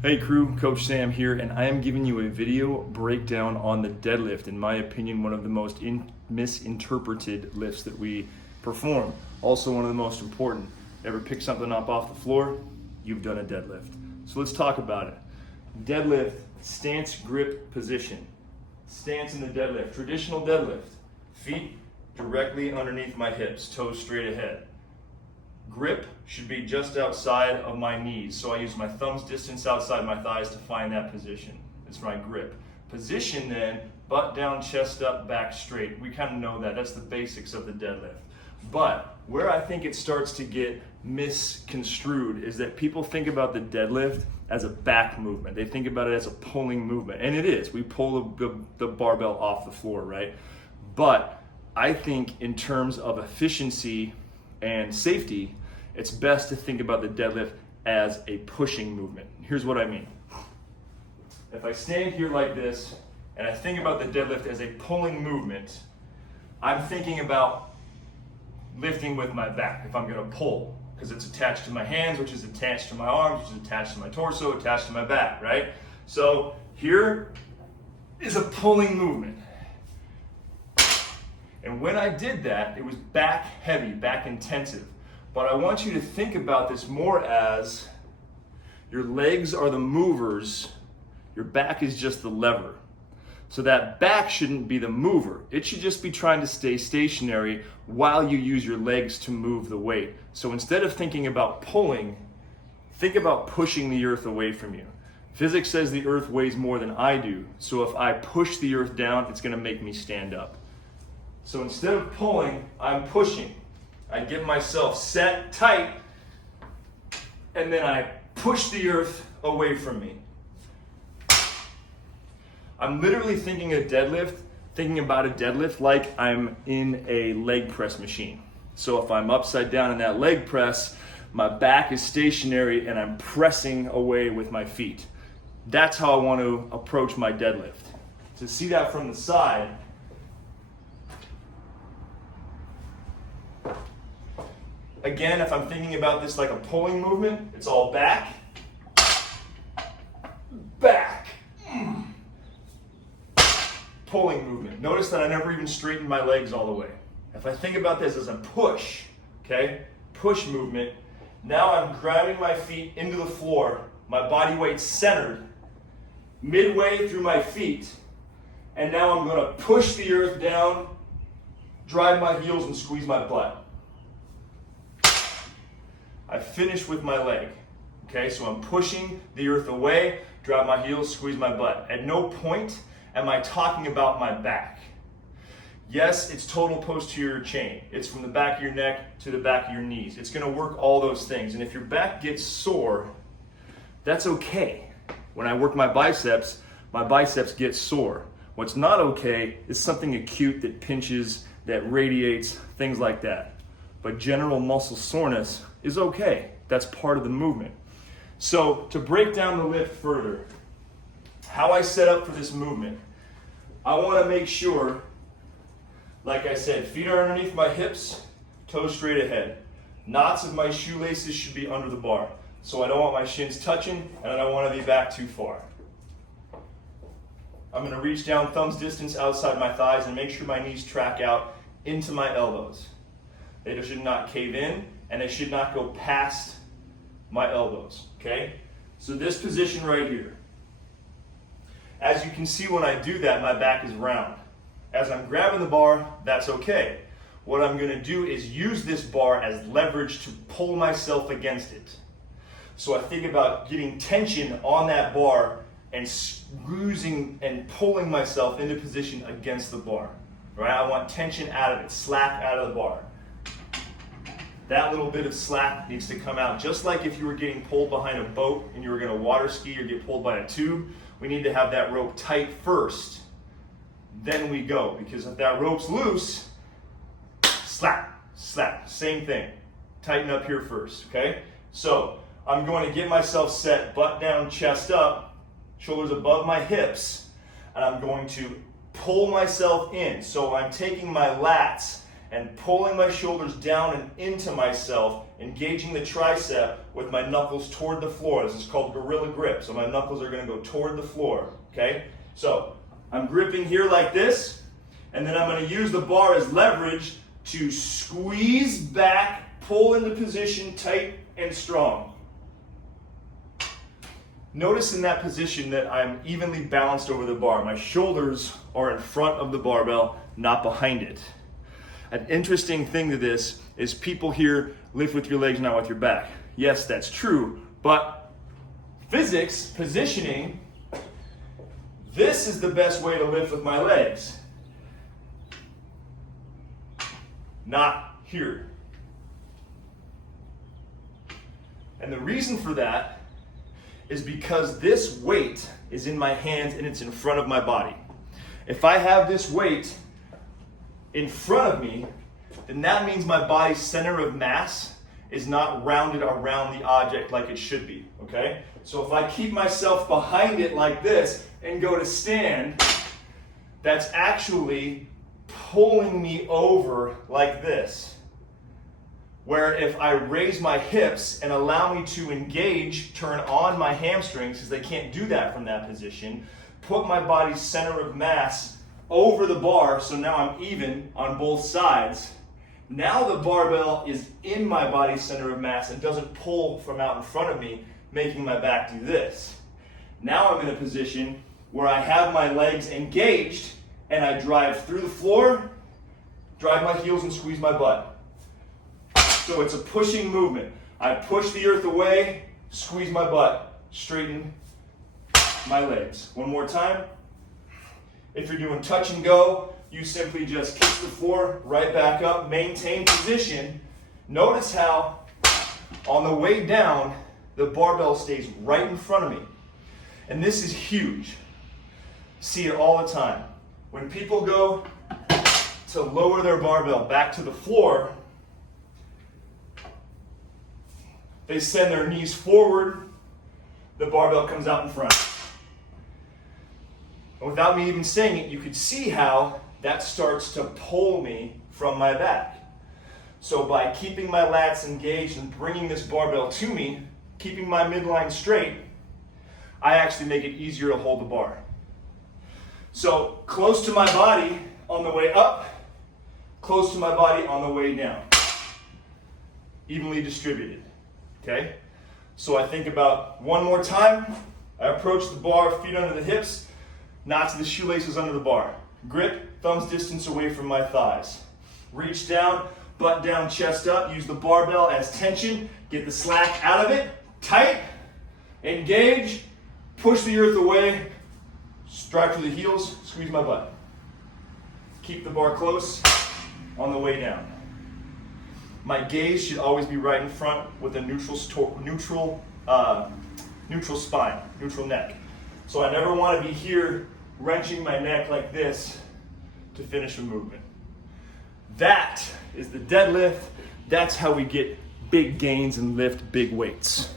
Hey crew, Coach Sam here, and I am giving you a video breakdown on the deadlift. In my opinion, one of the most misinterpreted lifts that we perform. Also one of the most important. Ever pick something up off the floor? You've done a deadlift. So let's talk about it. Deadlift, stance grip position. Stance in the deadlift, traditional deadlift. Feet directly underneath my hips, toes straight ahead. Grip should be just outside of my knees, so I use my thumbs distance outside my thighs to find that position. It's my grip. Position then, butt down, chest up, back straight. We kind of know that. That's the basics of the deadlift. But where I think it starts to get misconstrued is that people think about the deadlift as a back movement. They think about it as a pulling movement, and it is. We pull the barbell off the floor, right? But I think in terms of efficiency and safety, it's best to think about the deadlift as a pushing movement. Here's what I mean. If I stand here like this and I think about the deadlift as a pulling movement, I'm thinking about lifting with my back if I'm gonna pull, because it's attached to my hands, which is attached to my arms, which is attached to my torso, attached to my back, right? So here is a pulling movement. And when I did that, it was back heavy, back intensive. But I want you to think about this more as your legs are the movers, your back is just the lever. So that back shouldn't be the mover. It should just be trying to stay stationary while you use your legs to move the weight. So instead of thinking about pulling, think about pushing the earth away from you. Physics says the earth weighs more than I do. So if I push the earth down, it's gonna make me stand up. So instead of pulling, I'm pushing. I get myself set tight, and then I push the earth away from me. I'm literally thinking about a deadlift like I'm in a leg press machine. So if I'm upside down in that leg press, my back is stationary and I'm pressing away with my feet. That's how I want to approach my deadlift. To see that from the side, again, if I'm thinking about this like a pulling movement, it's all back, back, pulling movement. Notice that I never even straightened my legs all the way. If I think about this as a push, okay, push movement, now I'm grabbing my feet into the floor, my body weight centered, midway through my feet, and now I'm gonna push the earth down, drive my heels and squeeze my butt. I finish with my leg, okay? So I'm pushing the earth away, drive my heels, squeeze my butt. At no point am I talking about my back. Yes, it's total posterior chain. It's from the back of your neck to the back of your knees. It's gonna work all those things. And if your back gets sore, that's okay. When I work my biceps get sore. What's not okay is something acute that pinches, that radiates, things like that. But general muscle soreness is okay. That's part of the movement. So to break down the lift further, how I set up for this movement, I want to make sure, like I said, feet are underneath my hips, toes straight ahead. Knots of my shoelaces should be under the bar. So I don't want my shins touching and I don't want to be back too far. I'm going to reach down thumbs distance outside my thighs and make sure my knees track out into my elbows. They should not cave in, and they should not go past my elbows, okay? So this position right here. As you can see when I do that, my back is round. As I'm grabbing the bar, that's okay. What I'm gonna do is use this bar as leverage to pull myself against it. So I think about getting tension on that bar and squeezing and pulling myself into position against the bar, right? I want tension out of it, slack out of the bar. That little bit of slack needs to come out. Just like if you were getting pulled behind a boat and you were gonna water ski or get pulled by a tube, we need to have that rope tight first, then we go. Because if that rope's loose, slap, slap, same thing. Tighten up here first, okay? So I'm going to get myself set, butt down, chest up, shoulders above my hips, and I'm going to pull myself in. So I'm taking my lats and pulling my shoulders down and into myself, engaging the tricep with my knuckles toward the floor. This is called gorilla grip. So my knuckles are gonna go toward the floor, okay? So I'm gripping here like this, and then I'm gonna use the bar as leverage to squeeze back, pull into position tight and strong. Notice in that position that I'm evenly balanced over the bar. My shoulders are in front of the barbell, not behind it. An interesting thing to this is people here lift with your legs, not with your back. Yes, that's true, but physics, positioning, this is the best way to lift with my legs. Not here. And the reason for that is because this weight is in my hands and it's in front of my body. If I have this weight in front of me, then that means my body's center of mass is not rounded around the object like it should be, okay? So if I keep myself behind it like this and go to stand, that's actually pulling me over like this. Where if I raise my hips and allow me to engage, turn on my hamstrings, because they can't do that from that position, put my body's center of mass over the bar, so now I'm even on both sides. Now the barbell is in my body's center of mass and doesn't pull from out in front of me, making my back do this. Now I'm in a position where I have my legs engaged and I drive through the floor, drive my heels and squeeze my butt. So it's a pushing movement. I push the earth away, squeeze my butt, straighten my legs. One more time. If you're doing touch and go, you simply just kick the floor, right back up, maintain position. Notice how on the way down, the barbell stays right in front of me. And this is huge. See it all the time. When people go to lower their barbell back to the floor, they send their knees forward, the barbell comes out in front. And without me even saying it, you could see how that starts to pull me from my back. So by keeping my lats engaged and bringing this barbell to me, keeping my midline straight, I actually make it easier to hold the bar. So close to my body on the way up, close to my body on the way down. Evenly distributed. Okay? So I think about one more time. I approach the bar, feet under the hips, knots of the shoelaces under the bar. Grip, thumbs distance away from my thighs. Reach down, butt down, chest up. Use the barbell as tension. Get the slack out of it. Tight. Engage. Push the earth away. Drive through the heels. Squeeze my butt. Keep the bar close on the way down. My gaze should always be right in front with a neutral spine, neutral neck. So I never want to be here wrenching my neck like this to finish a movement. That is the deadlift. That's how we get big gains and lift big weights.